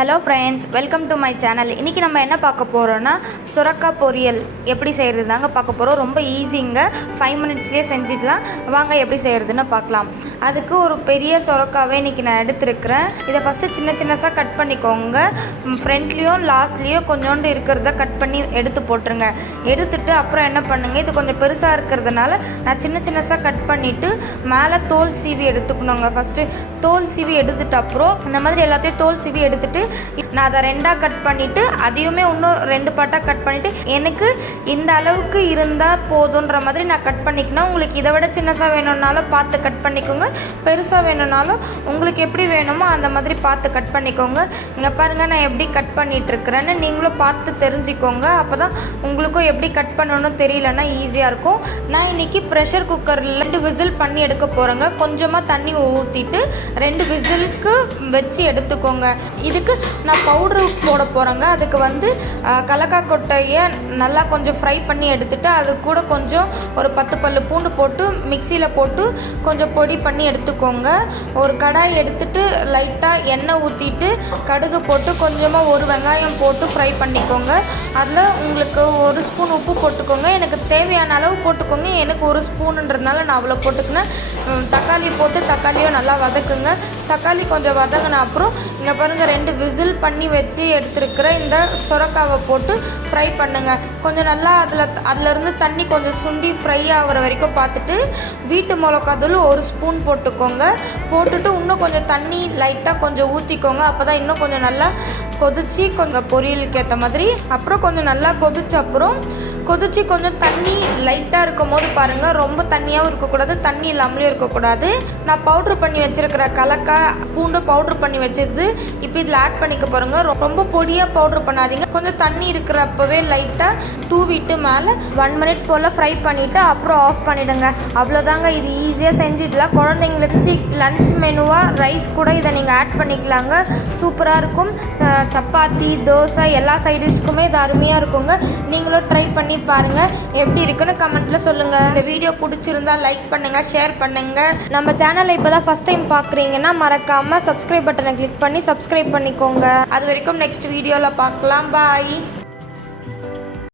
Hello friends, welcome to my channel. இன்றைக்கி நம்ம என்ன பார்க்க போகிறோன்னா சுரக்காய் பொரியல் எப்படி செய்கிறது தாங்க பார்க்க போகிறோம். ரொம்ப ஈஸிங்க, 5 மினிட்ஸ்லேயே செஞ்சிடலாம். வாங்க எப்படி செய்கிறதுன்னு பார்க்கலாம். அதுக்கு ஒரு பெரிய சுரக்காவே இன்றைக்கி நான் எடுத்துருக்கிறேன். இதை ஃபஸ்ட்டு சின்ன சின்னதாக கட் பண்ணிக்கோங்க. ஃப்ரண்ட்லேயும் லாஸ்ட்லேயும் கொஞ்சோண்டு இருக்கிறத கட் பண்ணி எடுத்து போட்டுருங்க. எடுத்துட்டு அப்புறம் என்ன பண்ணுங்கள், இது கொஞ்சம் பெருசாக இருக்கிறதுனால நான் சின்ன சின்னதாக கட் பண்ணிவிட்டு மேலே தோல் சீவி எடுத்துக்கணுங்க. ஃபஸ்ட்டு தோல் சீவி எடுத்துட்டு அப்புறம் இந்த மாதிரி எல்லாத்தையும் தோல் சீவி எடுத்துட்டு நான் அதை 2ஆக கட் பண்ணிவிட்டு அதையுமே இன்னும் 2 பார்ட்டாக கட் பண்ணிவிட்டு எனக்கு இந்த அளவுக்கு இருந்தால் போதுன்ற மாதிரி நான் கட் பண்ணிக்கணும். உங்களுக்கு இதை விட சின்னசாக வேணும்னாலும் பார்த்து கட் பண்ணிக்கோங்க, பெருசாக வேணும்னாலும் உங்களுக்கு எப்படி வேணுமோ அந்த மாதிரி பார்த்து கட் பண்ணிக்கோங்க. இங்கே பாருங்கள், நான் எப்படி கட் பண்ணிகிட்ருக்கிறேன்னு நீங்களும் பார்த்து தெரிஞ்சுக்கோங்க. அப்போ தான் உங்களுக்கும் எப்படி கட் பண்ணணும்னு தெரியலன்னா ஈஸியாக இருக்கும். நான் இன்றைக்கி ப்ரெஷர் குக்கரில் 2 விசில் பண்ணி எடுக்க போகிறேங்க. கொஞ்சமாக தண்ணி ஊற்றிட்டு 2 விசிலுக்கு வச்சு எடுத்துக்கோங்க. இதுக்கு நான் பவுட்ரு போட போகிறேங்க. அதுக்கு கலக்காய் கொட்டையை நல்லா கொஞ்சம் ஃப்ரை பண்ணி எடுத்துகிட்டு அது கூட கொஞ்சம் ஒரு 10 பல்லு பூண்டு போட்டு மிக்சியில் போட்டு கொஞ்சம் பொடி பண்ணி எடுத்துக்கோங்க. ஒரு கடாய் எடுத்துகிட்டு லைட்டாக எண்ணெய் ஊற்றிட்டு கடுகு போட்டு கொஞ்சமாக ஒரு வெங்காயம் போட்டு ஃப்ரை பண்ணிக்கோங்க. அதில் உங்களுக்கு 1 ஸ்பூன் உப்பு போட்டுக்கோங்க. எனக்கு தேவையான அளவு போட்டுக்கோங்க. எனக்கு 1 ஸ்பூனுன்றதுனால நான் அவ்வளோ போட்டுக்கினேன். தக்காளி போட்டு தக்காளியும் நல்லா வதக்குங்க. தக்காளி கொஞ்சம் வதங்கின அப்புறம் இங்கே பாருங்கள், 2 விசில் பண்ணி வச்சு எடுத்துருக்கிற இந்த சுரக்காவை போட்டு ஃப்ரை பண்ணுங்கள். கொஞ்சம் நல்லா அதிலருந்து தண்ணி கொஞ்சம் சுண்டி ஃப்ரை ஆகிற வரைக்கும் பார்த்துட்டு வீட்டு மிளகாத்தூள் 1 ஸ்பூன் போட்டுக்கோங்க. போட்டுட்டு இன்னும் கொஞ்சம் தண்ணி லைட்டாக கொஞ்சம் ஊற்றிக்கோங்க. அப்போ தான் இன்னும் கொஞ்சம் நல்லா கொதிச்சு கொஞ்சம் பொரியலுக்கு ஏற்ற மாதிரி அப்புறம் கொஞ்சம் நல்லா கொதிச்சு கொஞ்சம் தண்ணி லைட்டாக இருக்கும் போது பாருங்கள், ரொம்ப தண்ணியாகவும் இருக்கக்கூடாது, தண்ணி இல்லாமலே இருக்கக்கூடாது. நான் பவுட்ரு பண்ணி வச்சுருக்கிற கலக்காய் பூண்டு பவுட்ரு பண்ணி வச்சது இப்போ இதில் ஆட் பண்ணிக்க போகிறோங்க. ரொம்ப பொடியாக பவுட்ரு பண்ணாதீங்க. கொஞ்சம் தண்ணி இருக்கிறப்பவே லைட்டாக தூவிட்டு மேலே 1 மினிட் போல் ஃப்ரை பண்ணிவிட்டு அப்புறம் ஆஃப் பண்ணிவிடுங்க. அவ்வளோதாங்க, இது ஈஸியாக செஞ்சிடலாம். குழந்தைங்களுக்கு லன்ச் மெனுவாக ரைஸ் கூட இதை நீங்கள் ஆட் பண்ணிக்கலாங்க. சூப்பராக இருக்கும். சப்பாத்தி, தோசை எல்லா சைடிஷ்க்குமே இது அருமையாக இருக்குங்க. நீங்களும் ட்ரை பண்ணி பாருங்கள், எப்படி இருக்குன்னு கமெண்ட்டில் சொல்லுங்கள். இந்த வீடியோ பிடிச்சிருந்தா லைக் பண்ணுங்கள், ஷேர் பண்ணுங்கள். நம்ம சேனலை இப்போ தான் ஃபஸ்ட் டைம் பார்க்குறீங்கன்னா மறக்காமல் சப்ஸ்கிரைப் பட்டனை கிளிக் பண்ணி சப்ஸ்கிரைப் பண்ணிக்கோங்க. அது வரைக்கும் நெக்ஸ்ட் வீடியோவில் பார்க்கலாம். பாய்.